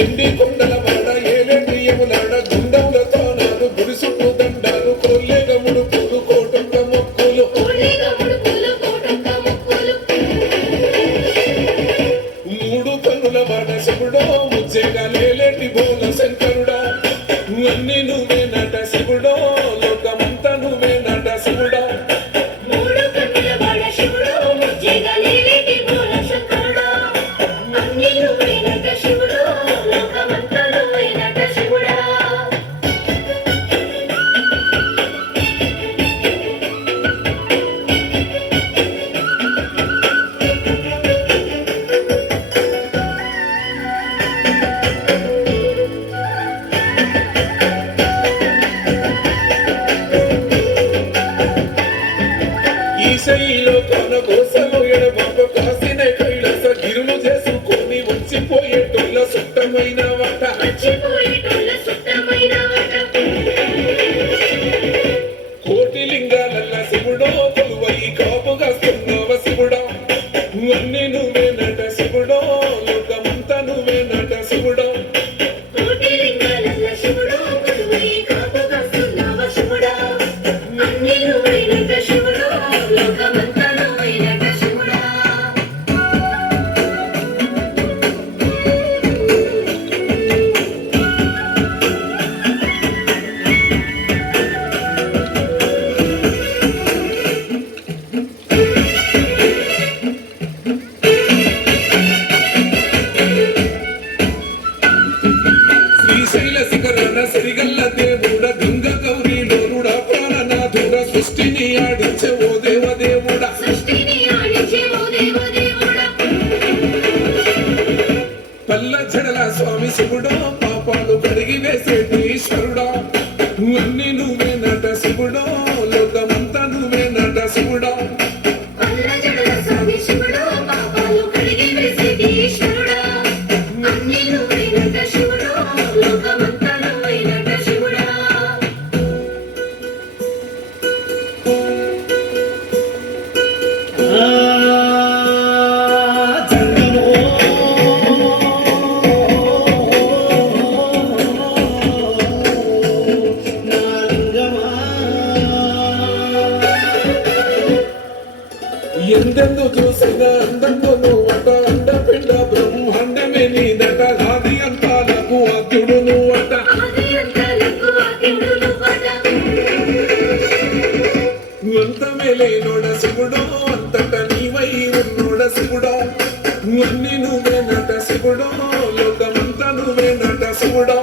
ఎండి కొండల వాడ ఏలేటి యములాడ గుండములతో నాడు గుడిసుకు దండాలు కొల్లేగ ముడుపులు కోటొక్క మొక్కులు మూడు పనుల వాడ శివుడో ముచ్చేగా లేలేటి బోల శంకరుడా అన్ని నువ్వే నట శివుడో లోకమంతా నువ్వే నట శివుడా ఈశైలో కొన కోసము ఎడబాప కాసిన కైలాస గిరులు చేసుకొని వచ్చిపోయేటోళ్ళ సుట్టమైన వాట కోటి లింగాలల్ల శివుడో కొలువై కాపుగాస్తున్నావ శివుడా అన్ని నువ్వే నట శివుడో లోకమంతా నువ్వే నట శివుడా శ్రీశైల శిఖరణ సరిగల్ల దేవుడ దుంగ గౌరీ లోరుడ ప్రాణనాథుడ సృష్టిని ఆడించే ఓ దేవదేవుడ పల్ల జడల స్వామి శివుడా పాపాలు కడిగి వేసేటి ఈశ్వరుడా అన్ని నువ్వే నట శివుడా లోకమంతా నువ్వే నట శివుడా ఎందెందు చూసిన అందంలో నువ్వట అండపిండ బ్రహ్మాండమే నీదట ఆది అంతాలకు ఆద్యుడు నువ్వట అంతమే లేనోడ శివుడో అంతట నీవై ఉన్నోడ శివుడా అన్ని నువ్వే నట శివుడో లోకమంతా నువ్వే నట శివుడా